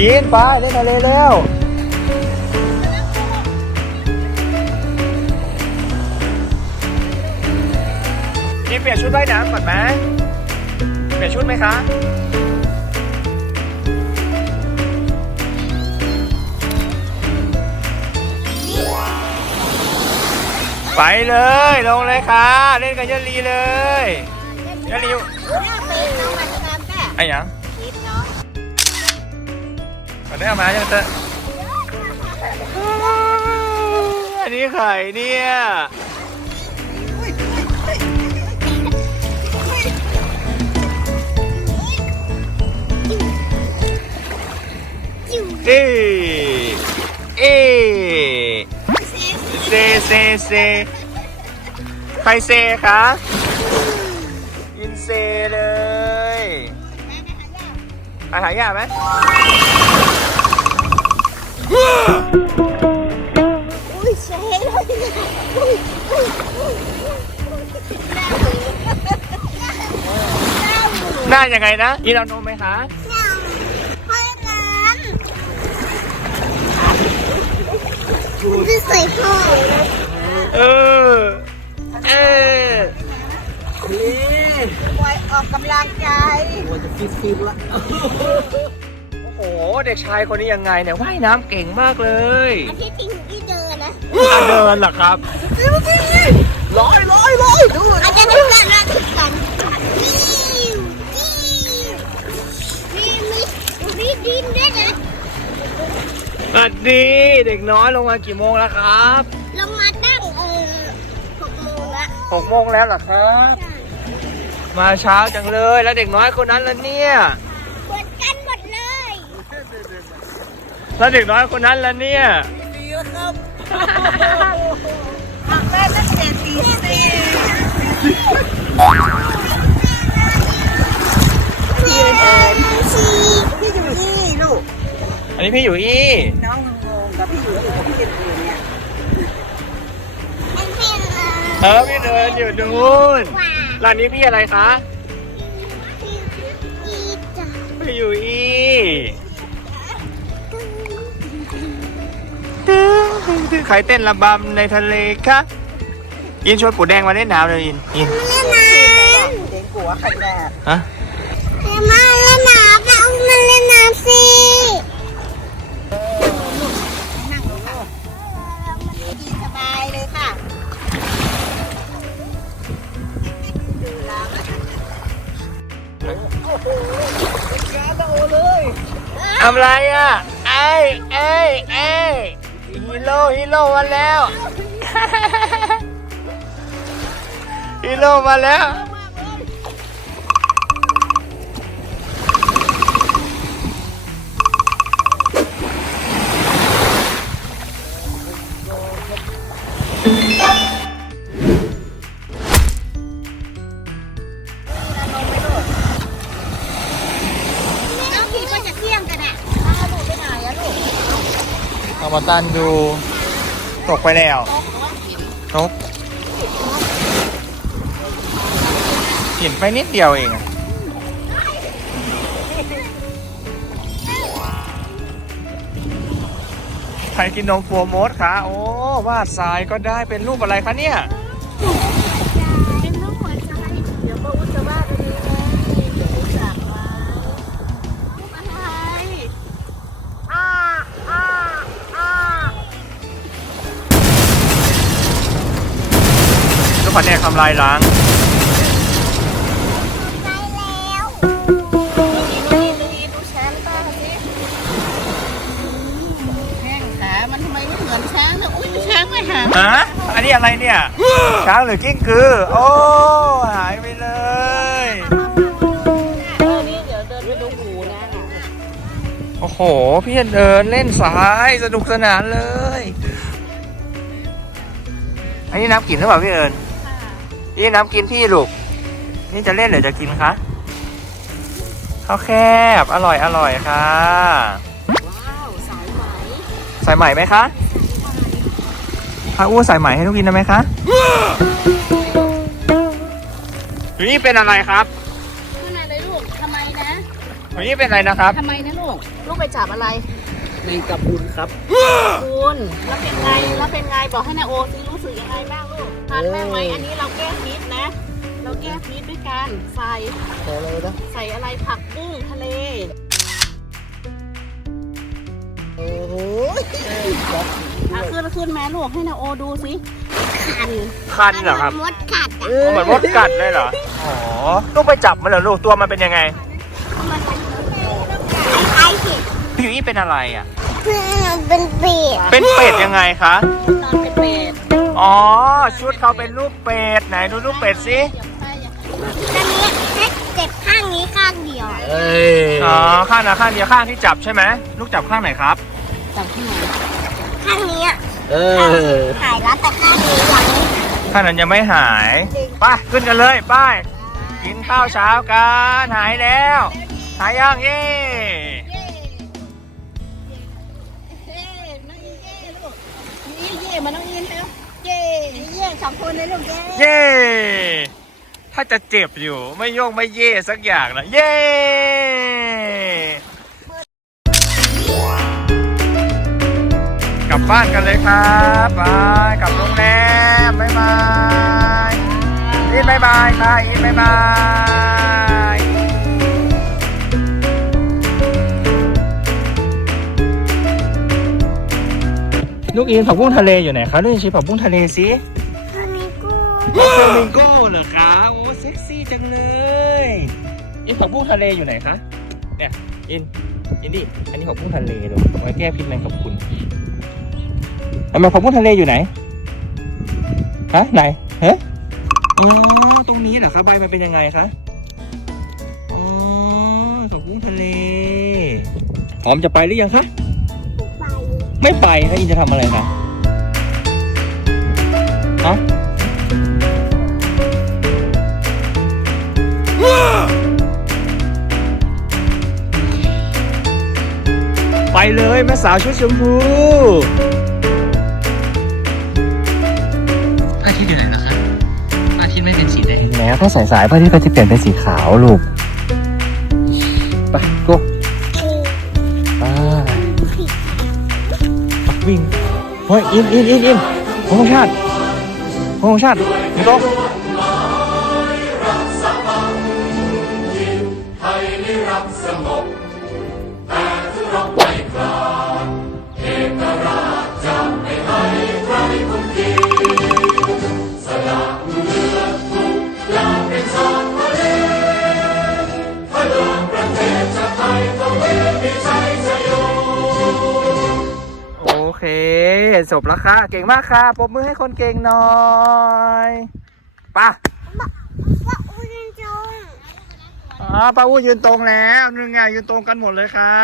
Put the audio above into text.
กินไปเล่นทะเลแล้วนี่เปลี่ยนชุดว่ายน้ำก่อนไหมเปลี่ยนชุดไหมคะไปเลยลงเลยค่ะ เล่นกันยะลีเลยยะลีไอ้ยัง ได้เอามาจังเตอะอันนี้ไข่เนี่ยเอเอเซเซเซใครเซคะยินเซเลยไปหายาไหม อุ้ยเชยเลยอุ้ยอุ้ยอุ้ยน่าหนูหน้ายังไงนะอีเราโนมไหมคะน่าเพราะนั้นจะใส่พ่อเออเออไว้ออกกำลังกายโอ้ โหเด็กชายคนนี้ยังไงเนี่ยว่ายน้ำเก่งมากเลยอาทิตย์จริงที่เดินนะอะเดินเหรอครับร้อยร้อยร้อยดูอาจจะถึงกันนะถึงกันจิ้วจิ้วมีมีมีดินด้วยนะสวัสดีเด็กน้อยลงมากี่โมงแล้วครับลงมาตั้งเออหกโมงละหกโมงแล้วเหรอครับ มาเช้าจังเลยแล้วเด็กน้อยคนนั้นล่ะเนี่ย เหมือนกันหมดเลย แล้วเด็กน้อยคนนั้นล่ะเนี่ยออกมาตั้งแต่ตีสี่พี่อยู่ชีพี่อยู่นี่ลูก อันนี้พี่อยู่อี้น้องงงกับพี่อยู่กับพี่เจนอยู่เนี่ยเป็นเพื่อนเลยเออพี่เดินอยู่นู้นว่าร้านนี้พี่อะไรคะ พี่พี่ จ๋าพี่อยู่อี้ใครเต้นระบำในทะเลคะยินชวนปูแดงมาเล่นน้ำเลยยินยินเล่นน้เด็กกัวไข่แดดฮะำอย่ามาเล่นน้ำไปเอามาเล่นน้ำสิสบายเลยค่ะทำไรอะไอ้ไอ้ไอ้ ฮีโร่ฮีโร่มาแล้ว ฮีโร่มาแล้ว เอามาตันดูตกไปแล้วนกเห็นไปนิดเดียวเองอะใครกินนมฟัวโมดคะโอ้วาดทรายก็ได้เป็นรูปอะไรคะเนี่ย ลูกขวัญแดกทำลายล้างใจแล้วดูดูดูดูช้างป้าเขาสิแข้งขามันทำไมไม่เหมือนช้างนะอุ้ยช้างไม่หางฮะ อันนี้อะไรเนี่ย ช้างหรือกิ้งกือ โอ้ หายไปเลย เออนี่เดี๋ยวเดินไปดูหูนะโอ้โห พี่จะเดินเล่นสายสนุกสนานเลย อันนี้น้ำกินหรือเปล่าพี่เอิญ นี่น้ำกินพี่ลูก นี่จะเล่นหรือจะกินคะข้าวแคบอร่อยอร่อยค่ะ ว้าวสายไหมใส่ใหม่ไหมคะพระอู้ใส่ใหม่ให้ลูกกินได้ไหมคะอยู่นี่เป็นอะไรครับข้างในเลยลูกทำไมนะอยู่นี่เป็นอะไรนะครับทำไมนะลูกมลูกไปจับอะไรในกระพุนครับคุณแล้วเป็นไงแล้วเป็นไงบอกให้นาโอซิรู้สึกยังไงบ้างลูก ทานได้ไหมอันนี้เราแก้พิษนะ เราแก้พิษด้วยการใส่ขอเลยนะใส่อะไรผักบุ้งทะเล โอ้โหอะขึ้นขึ้นแม่ลูกให้นาโอดูสิคันคันเหรอครับมดกัดเออ๋อเหมือนมดกัดเลยเหรอ อ๋อลูกไปจับมันเหรอลูกตัวมันเป็นยังไงไอ้สิพี่นี่เป็นอะไรอะ เป็นปีกเป็นเป็ดยังไงคะนอนเป็นเป็ด อ๋อ ชุดเขาเป็นรูปเป็ด ไหนดูรูปเป็ดสิอย่าไปอย่าตอนนี้แค่เจ็บข้างนี้ข้างเดียว เอ้ยอ๋อ ข้างนะข้างเดียวข้างที่จับใช่ไหมลูกจับข้างไหนครับ จับที่ไหนข้างนี้อะเออหายแล้วแต่ข้างนี้ยังไม่ข้างนั้นยังไม่หายไปขึ้นกันเลยไปกินข้าวเช้ากันหายแล้ว หายยังเย่เย้น้องอินเย้ลูกนี่เย้มาน้องอินแล้วเย้เย้ สองคนเลยลูกเย้เย่ถ้าจะเจ็บอยู่ไม่โยกไม่เย่สักอย่างนะเย่กลับบ้านกันเลยครับไปกลับโรงแรมบ๊ายบายอินบ๊ายบายค่ะอินบ๊ายบายลูกอินผักบุ้งทะเลอยู่ไหนคะลูกอินชี้ผักบุ้งทะเลสิ ฟลามิงโก้เหรอคะโอ้เซ็กซี่จังเลยอินผักบุ้งทะเลอยู่ไหนคะเนี่ยอินอินดิอันนี้ผักบุ้งทะเลลูกไว้แก้พิษแมงกะพรุนทำไมผักบุ้งทะเลอยู่ไหนฮะไหนเฮ้อ๋อตรงนี้เหรอคะใบมันเป็นยังไงคะอ๋อผักบุ้งทะเลหอมจะไปหรือยังคะไปไม่ไปแล้วอินจะทำอะไรคะฮะไเลยแม่สาวชุดชมพูพระอาทิตย์อยู่ไหนล่ะคะพระอาทิตย์ไม่เป็นสีแดงแล้วถ้าสายสายพระอาทิตย์ก็จะเปลี่ยนเป็นสีขาวลูกไปกูไปวิ่งเฮ้ยอินอินอินอินโอ้ชาติโอ้ชาติอยู่ตรง โอเคจบแล้วค่ะ เก่งมากค่ะปรบมือให้คนเก่งหน่อยไป่ะว่าอุ้ยจงอ๋อป้าอู้ยืนตรงแล้วนึงไงยืนตรงกันหมดเลยค่ะ